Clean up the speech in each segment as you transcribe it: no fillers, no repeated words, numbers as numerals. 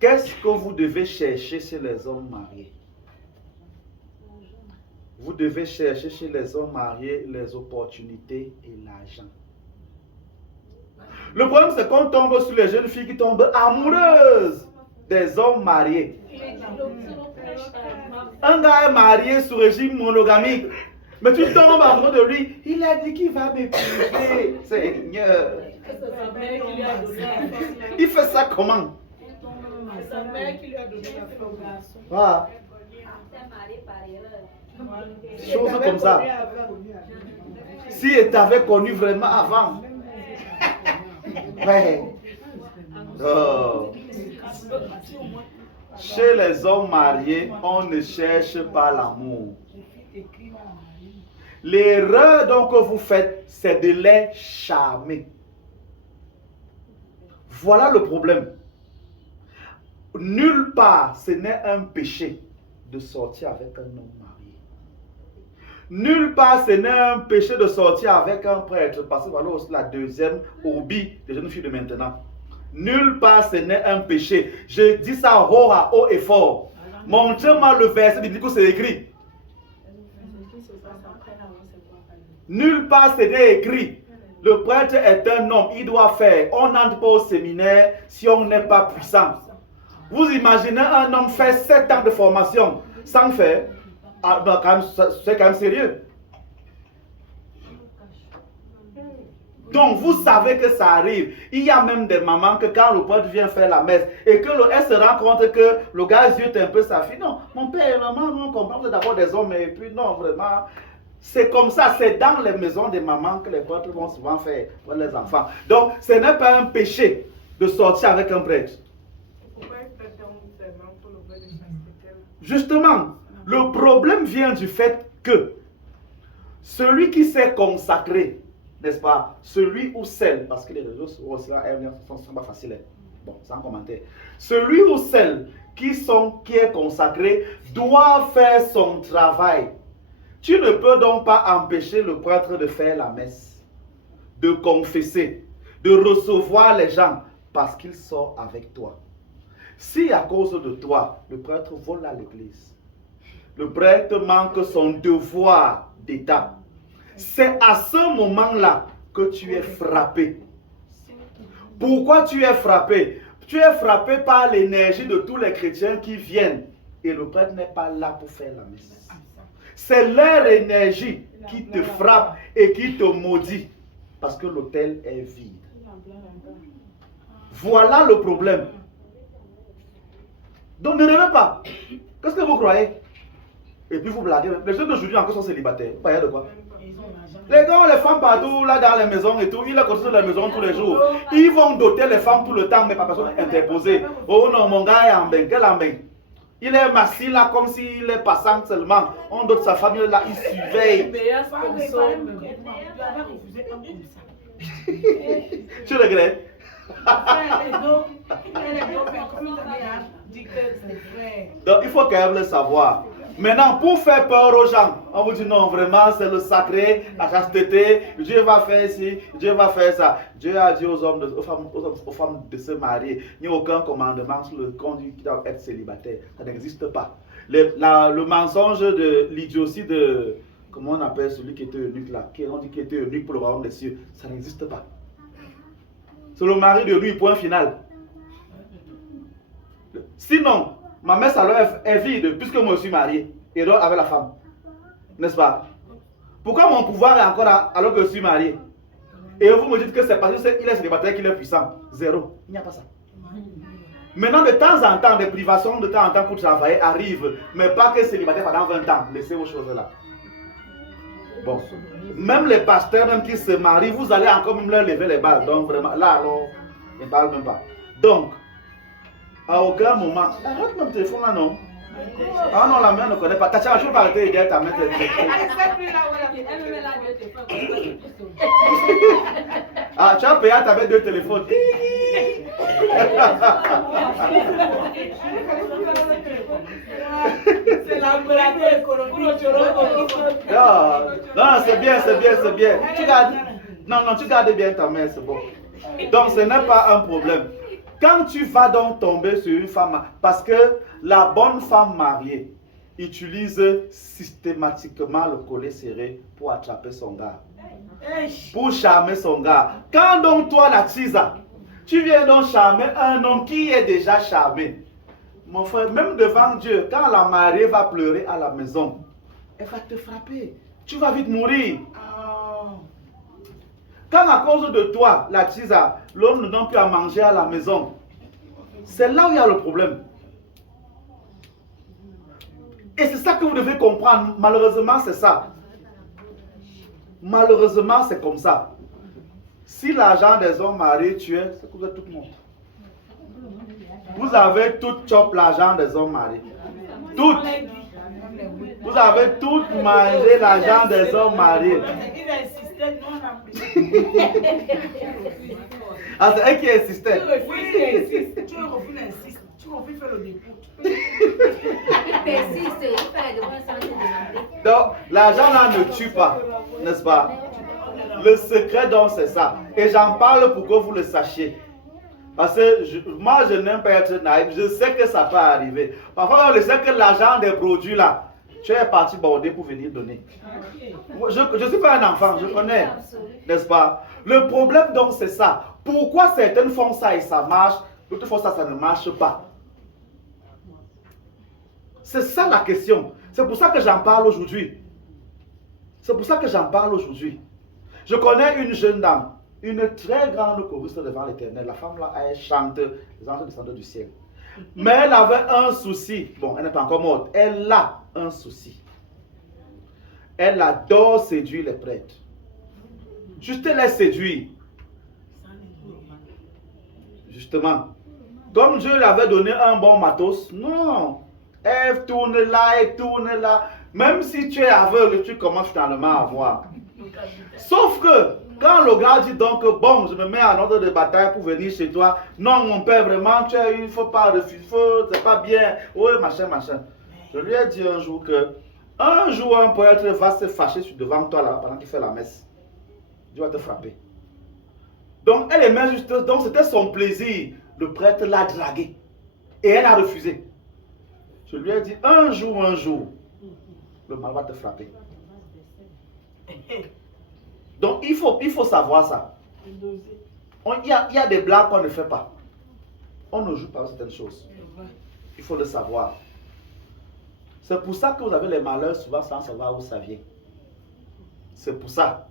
Qu'est-ce que vous devez chercher chez les hommes mariés? Vous devez chercher chez les hommes mariés les opportunités et l'argent. Le problème, c'est qu'on tombe sur les jeunes filles qui tombent amoureuses des hommes mariés. Un gars est marié sous régime monogamique, mais tu tombes amoureux de lui. Il a dit qu'il va m'épouser, Seigneur. Il fait ça comment? C'est sa mère qui lui a donné la femme au garçon. Voilà. Choses comme ça. Si tu t'avais connu vraiment avant. Ouais. Oh. Chez les hommes mariés, on ne cherche pas l'amour. L'erreur donc que vous faites, c'est de les charmer. Voilà le problème. Nulle part, ce n'est un péché de sortir avec un homme marié. Nulle part, ce n'est un péché de sortir avec un prêtre. Parce que voilà aussi la deuxième hobby des jeunes filles de maintenant. Nulle part, ce n'est un péché. Je dis ça haut et fort. Montrez-moi le verset biblique, c'est écrit. Nulle part, ce n'est écrit. Le prêtre est un homme, il doit faire. On n'entre pas au séminaire si on n'est pas puissant. Vous imaginez un homme faire 7 ans de formation sans faire? Ah, c'est quand même sérieux. Donc vous savez que ça arrive. Il y a même des mamans que quand le prêtre vient faire la messe et que elle se rend compte que le gars ziote un peu sa fille. Non, mon père et maman, on comprend, vous êtes d'abord des hommes et puis non, vraiment. C'est comme ça, c'est dans les maisons des mamans que les prêtres vont souvent faire pour les enfants. Donc ce n'est pas un péché de sortir avec un prêtre. Justement, le problème vient du fait que celui qui s'est consacré, n'est-ce pas, celui ou celle, parce que les réseaux sociaux ne sont pas faciles, bon, sans commentaire, celui ou celle qui est consacré doit faire son travail. Tu ne peux donc pas empêcher le prêtre de faire la messe, de confesser, de recevoir les gens, parce qu'il sort avec toi. Si à cause de toi, le prêtre vole à l'église, le prêtre manque son devoir d'État, c'est à ce moment-là que tu es frappé. Pourquoi tu es frappé? Tu es frappé par l'énergie de tous les chrétiens qui viennent et le prêtre n'est pas là pour faire la messe. C'est leur énergie qui te frappe et qui te maudit parce que l'autel est vide. Voilà le problème. Donc ne rêvez pas. Qu'est-ce que vous croyez? Et puis vous blaguez. Les jeunes d'aujourd'hui encore sont célibataires. Vous voyez de quoi? Les gars, les femmes partout, là dans les maisons et tout, ils les construisent dans les maisons tous les jours. Ils vont doter les femmes tout le temps, mais pas personne interposée. Oh non, mon gars est en bain, quel en bain? Il est massif là comme s'il est passant seulement. On dote sa famille là, il surveille. Tu regrettes? Donc il faut quand même le savoir. Maintenant, pour faire peur aux gens, on vous dit non, vraiment, c'est le sacré, la chasteté, Dieu va faire ci, Dieu va faire ça. Dieu a dit aux femmes de se marier. Il n'y a aucun commandement sur le conduit qui doit être célibataire. Ça n'existe pas. Le mensonge de l'idiotie de, comment on appelle celui qui était eunuque là, on dit qu'il était eunuque pour le royaume des cieux, ça n'existe pas. C'est le mari de lui, point final. Sinon, ma messe alors est vide puisque moi je suis marié et donc avec la femme. N'est-ce pas? Pourquoi mon pouvoir est encore là alors que je suis marié? Et vous me dites que c'est parce qu'il est célibataire qu'il est puissant. Zéro. Il n'y a pas ça. Maintenant, de temps en temps, des privations de temps en temps pour travailler arrivent, mais pas que célibataire pendant 20 ans. Laissez vos choses là. Bon. Même les pasteurs même qui se marient, vous allez encore même leur lever les balles. Donc vraiment, là alors, ils ne parlent même pas. Donc, à aucun moment, arrête mon téléphone là non. Ah non, la main ne connaît pas. Tacha, je peux arrêter de dire ta main. Ah, tu as payé à ta main 2 téléphones. C'est la économique. Non, c'est bien, c'est bien, c'est bien. Tu gardes, non, tu gardes bien ta main, c'est bon. Donc ce n'est pas un problème. Quand tu vas donc tomber sur une femme, parce que la bonne femme mariée utilise systématiquement le collet serré pour attraper son gars, pour charmer son gars. Quand donc toi, la tisa, tu viens donc charmer un homme qui est déjà charmé, mon frère, même devant Dieu, quand la mariée va pleurer à la maison, elle va te frapper. Tu vas vite mourir. Quand à cause de toi, la tisa, l'homme ne donne plus à manger à la maison, c'est là où il y a le problème. Et c'est ça que vous devez comprendre. Malheureusement, c'est ça. Malheureusement, c'est comme ça. Si l'argent des hommes mariés tuait, c'est que vous êtes tout le monde. Vous avez tout chop l'argent des hommes mariés. Tout. Vous avez tout mangé l'argent des hommes mariés. Ah, c'est elle qui insistait. Tu refuses faire le dépôt. Donc, l'argent là ne tue pas, n'est-ce pas? Le secret donc c'est ça. Et j'en parle pour que vous le sachiez. Parce que moi je n'aime pas être naïf. Je sais que ça peut arriver. Parfois je sais que l'argent des produits là, tu es parti border pour venir donner. Je ne suis pas un enfant, je connais. N'est-ce pas? Le problème donc c'est ça. Pourquoi certaines font ça et ça marche, d'autres font ça, ça ne marche pas? C'est ça la question. C'est pour ça que j'en parle aujourd'hui. C'est pour ça que j'en parle aujourd'hui. Je connais une jeune dame, une très grande choriste devant l'Éternel. La femme là, elle chante les anges descendent du ciel. Mais elle avait un souci. Bon, elle n'est pas encore morte. Elle a un souci. Elle adore séduire les prêtres. Juste les séduire. Justement. Comme Dieu lui avait donné un bon matos, non. Elle tourne là, elle tourne là. Même si tu es aveugle, tu commences finalement à voir. Sauf que, quand le gars dit donc, bon, je me mets en ordre de bataille pour venir chez toi. Non, mon père, vraiment, il ne faut pas refuser, c'est pas bien. Oui, machin, machin. Je lui ai dit un jour que, un jour, un poète va se fâcher devant toi là, pendant qu'il fait la messe. Dieu va te frapper. Donc, elle aimait juste, donc c'était son plaisir. Le prêtre l'a dragué. Et elle a refusé. Je lui ai dit, un jour, le mal va te frapper. Donc, il faut savoir ça. Il y a des blagues qu'on ne fait pas. On ne joue pas certaines choses. Il faut le savoir. C'est pour ça que vous avez les malheurs souvent sans savoir où ça vient. C'est pour ça.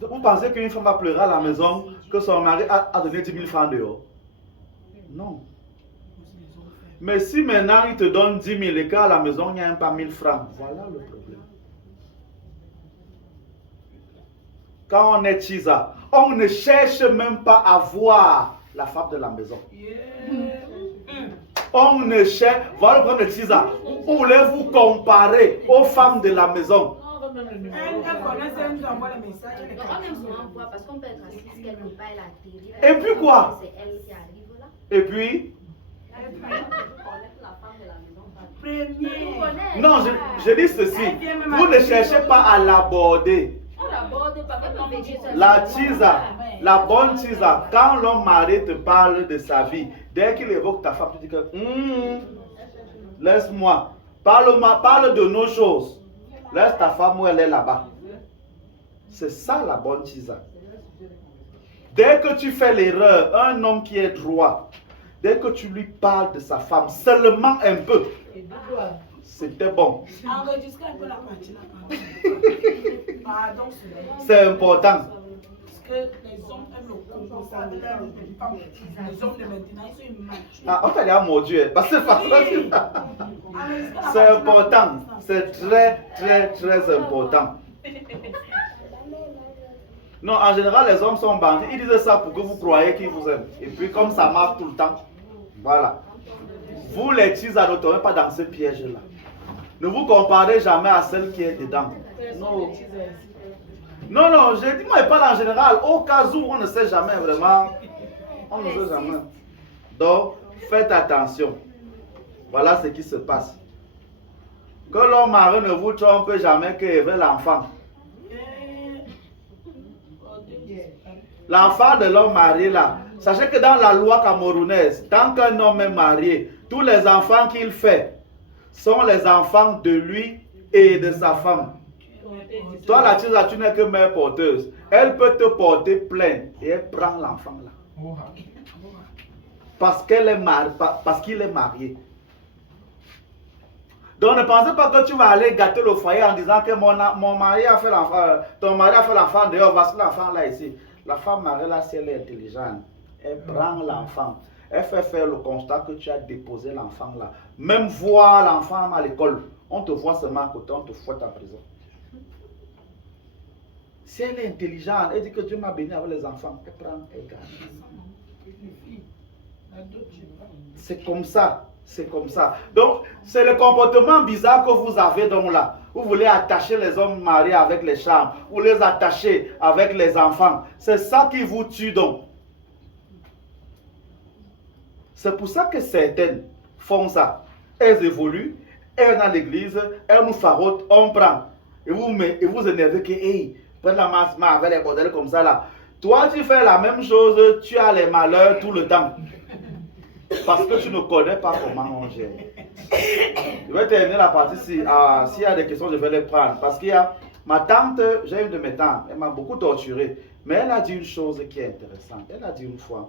Donc, vous pensez qu'une femme va pleurer à la maison que son mari a donné 10 000 francs dehors? Non. Mais si maintenant il te donne 10 000 et qu'à la maison il n'y a même pas 1000 francs, voilà le problème. Quand on est chisa, on ne cherche même pas à voir la femme de la maison. On ne cherche, voilà le problème de chisa. Où voulez-vous comparer aux femmes de la maison? Et puis quoi? Et puis? Non, je dis ceci. Vous ne cherchez pas à l'aborder. La tisa, la bonne tisa, quand l'homme marié te parle de sa vie, dès qu'il évoque ta femme, tu dis que laisse-moi, parle de nos choses. Laisse ta femme où elle est là-bas. C'est ça la bonne tisa. Dès que tu fais l'erreur, un homme qui est droit, dès que tu lui parles de sa femme, seulement un peu, c'était bon. C'est important. Parce que les hommes aiment le concours avec les hommes de maintenant, ils sont immatures. Ah, on t'a dit à mon Dieu, parce que c'est important. C'est très, très, très important. Non, en général, les hommes sont bandits. Ils disent ça pour que vous croyez qu'ils vous aiment. Et puis, comme ça marche tout le temps, voilà. Vous, les tisas, ne tombez pas dans ce piège-là. Ne vous comparez jamais à celle qui est dedans. Non. Non, non, je dis, moi, je parle en général. Au cas où, on ne sait jamais vraiment. On ne sait jamais. Donc, faites attention. Voilà ce qui se passe. Que l'homme marié ne vous trompe jamais qu'il veut l'enfant. L'enfant de l'homme marié là. Sachez que dans la loi camerounaise, tant qu'un homme est marié, tous les enfants qu'il fait sont les enfants de lui et de sa femme. Toi, la tise, tu n'es que mère porteuse. Elle peut te porter plainte et elle prend l'enfant là. Parce qu'elle est mariée, parce qu'il est marié. Donc ne pensez pas que tu vas aller gâter le foyer en disant que mon mari a fait l'enfant, ton mari a fait l'enfant dehors, voici l'enfant là ici. La femme mariée là, si elle est intelligente, elle prend l'enfant. Elle fait faire le constat que tu as déposé l'enfant là. Même voir l'enfant à l'école, on te voit seulement à côté, on te fouette en prison. Si elle est intelligente, elle dit que Dieu m'a béni avec les enfants, elle prend, elle garde. C'est comme ça. C'est comme ça. Donc, c'est le comportement bizarre que vous avez donc là. Vous voulez attacher les hommes mariés avec les chambres. Vous les attacher avec les enfants. C'est ça qui vous tue donc. C'est pour ça que certaines font ça. Elles évoluent, elles dans l'église, elles nous farotent, on prend. Et vous énervez que, hey, prends la masse avec les bordels comme ça là. Toi, tu fais la même chose, tu as les malheurs tout le temps. Parce que tu ne connais pas comment on gère. Je vais terminer la partie s'il y a des questions, je vais les prendre. Parce qu'il y a ma tante, j'ai une de mes tantes, elle m'a beaucoup torturé. Mais elle a dit une chose qui est intéressante. Elle a dit une fois,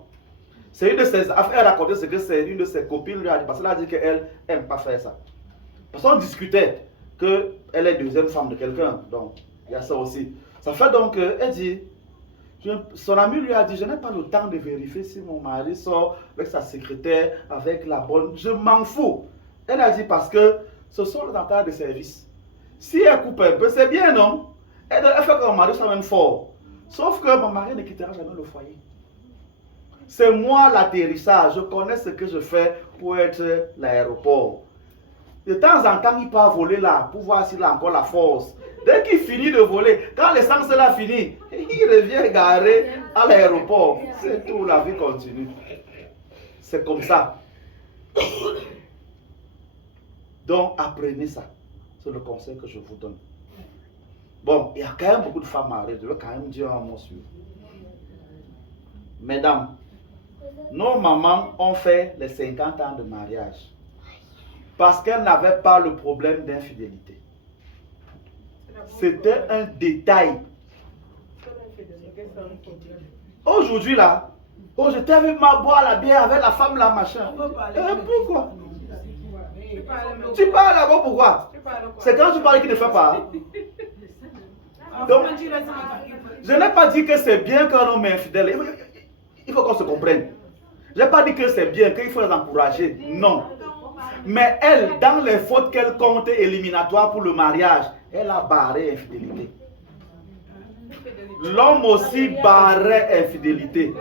c'est une de ses, elle racontait ce que c'est une de ses copines lui a dit, parce qu'elle a dit qu'elle n'aime pas faire ça. Parce qu'on discutait qu'elle est deuxième femme de quelqu'un. Donc, il y a ça aussi. Ça fait donc, elle dit, son ami lui a dit, je n'ai pas le temps de vérifier si mon mari sort avec sa secrétaire, avec la bonne. Je m'en fous. Elle a dit parce que ce sont les emplois de service. Si elle coupe un peu, c'est bien, non? Elle fait que mon mari soit même fort. Sauf que mon mari ne quittera jamais le foyer. C'est moi l'atterrissage. Je connais ce que je fais pour être l'aéroport. De temps en temps, il part voler là pour voir s'il a encore la force. Dès qu'il finit de voler, quand l'essence là finit, il revient garé à l'aéroport. C'est tout, la vie continue. C'est comme ça. Donc, apprenez ça. C'est le conseil que je vous donne. Bon, il y a quand même beaucoup de femmes mariées. Je veux quand même dire un mot sur. Mesdames, nos mamans ont fait les 50 ans de mariage parce qu'elles n'avaient pas le problème d'infidélité. C'était un détail. Aujourd'hui là, oh, je t'ai vu boire la bière avec la femme là, machin. Pourquoi? Tu parles là-bas pourquoi? C'est quand tu parles qu'il ne fait pas. Donc, je n'ai pas dit que c'est bien qu'un homme est infidèle. Il faut qu'on se comprenne. Je n'ai pas dit que c'est bien, qu'il faut les encourager. Non. Mais elle, dans les fautes qu'elle compte éliminatoires pour le mariage, elle a barré infidélité. L'homme aussi barrait infidélité.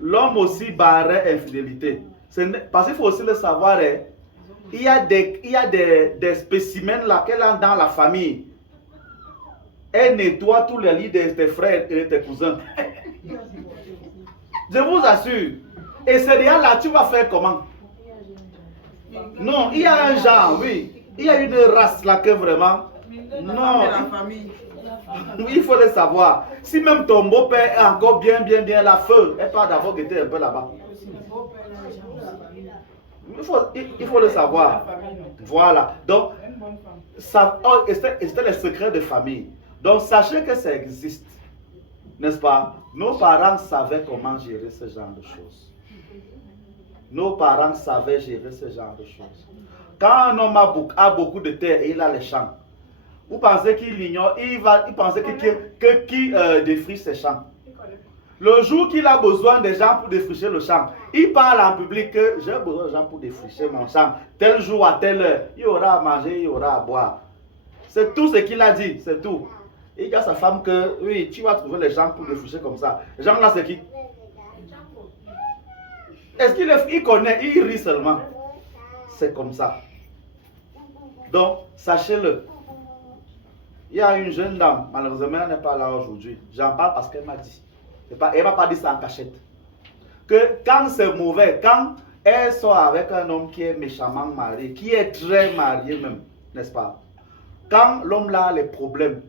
L'homme aussi barrait infidélité. Parce qu'il faut aussi le savoir, hein, il y a des spécimens là qu'elle a dans la famille. Elle nettoie tous les lits de tes frères et de tes cousins. Je vous assure. Et c'est déjà là, tu vas faire comment? Non, il y a un genre, oui. Il y a une race là que vraiment. Non. Oui, il faut le savoir. Si même ton beau-père est encore bien la feu, elle part d'abord guetter un peu là-bas. Il faut le savoir. Voilà. Donc, c'était les secrets de famille. Donc, sachez que ça existe. N'est-ce pas? Nos parents savaient comment gérer ce genre de choses. Nos parents savaient gérer ce genre de choses. Quand un homme a beaucoup de terre et il a les champs, vous pensez qu'il ignore, il pensait qu'il défriche ses champs. Le jour qu'il a besoin des gens pour défricher le champ, il parle en public que j'ai besoin de gens pour défricher mon champ. Tel jour à telle heure, il y aura à manger, il y aura à boire. C'est tout ce qu'il a dit, c'est tout. Il dit à sa femme que oui, tu vas trouver les gens pour défricher comme ça. Les gens là, c'est qui? Est-ce qu'il connaît? Il rit seulement. C'est comme ça. Donc, sachez-le. Il y a une jeune dame, malheureusement elle n'est pas là aujourd'hui. J'en parle parce qu'elle m'a dit. Elle ne m'a pas dit ça en cachette. Que quand c'est mauvais, quand elle sort avec un homme qui est méchamment marié, qui est très marié même, n'est-ce pas? Quand l'homme là a les problèmes,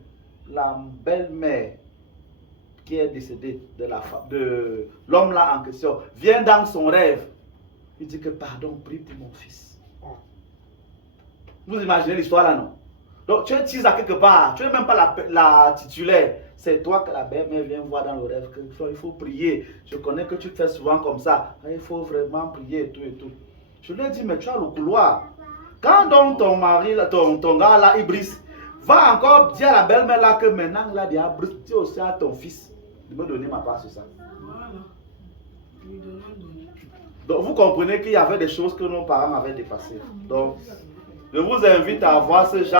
la belle-mère qui est décédé de l'homme là en question vient dans son rêve. Il dit que pardon, prie pour mon fils. Vous imaginez l'histoire là, non? Donc tu es tisa quelque part, tu n'es même pas la titulaire. C'est toi que la belle-mère vient voir dans le rêve qu'il faut prier. Je connais que tu fais souvent comme ça. Il faut vraiment prier et tout et tout. Je lui ai dit, mais tu as le couloir. Quand donc ton mari, ton gars là, Ibris, va encore dire à la belle-mère là que maintenant, là, dis aussi à ton fils de me donner ma part sur ça. Voilà. Lui donner. Donc vous comprenez qu'il y avait des choses que nos parents avaient dépassées. Donc, je vous invite à voir ce genre.